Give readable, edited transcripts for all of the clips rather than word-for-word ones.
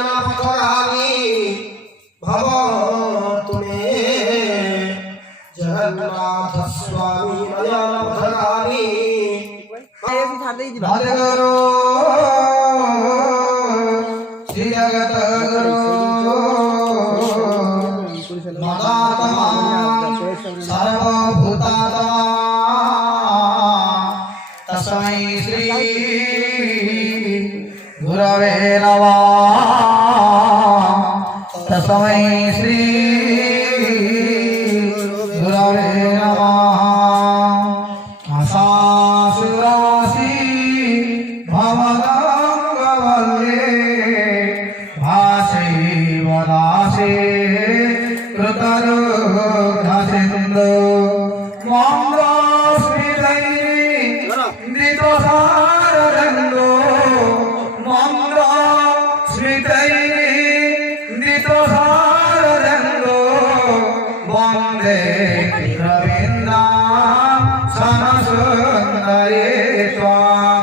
पथगामी भवतु मे जगन्नाथ स्वामी नयन पथगामी भजगुरु श्री जगत गुरु मदात्मा सर्वभूतात्मा तस्मै श्री गुरवे नमः तस्मै श्री गुरवे नमः आशासुरासि भवदङ्गवल्ले भासे वदासे कृतरुघसिन्धु मन्दस्मितै नृतसाररङ्गो मन्दस्मितै नृतसाररङ्गो वन्दे रवीन्द्रां समसुन्दरे त्वां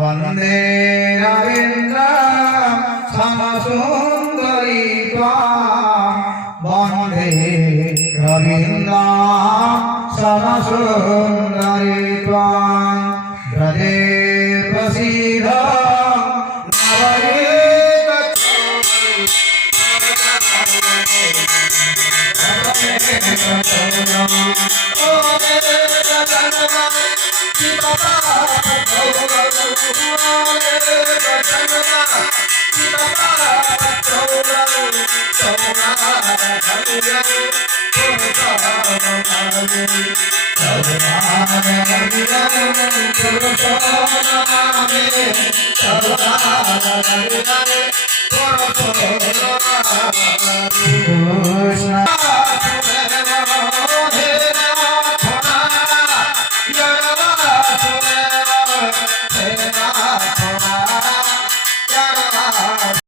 वन्दे रवीन्द्रां समसुन्दरी त्वां वन्दे रवीन्द्रां समसुन्दरी त्वां ब्रजे प्रसीद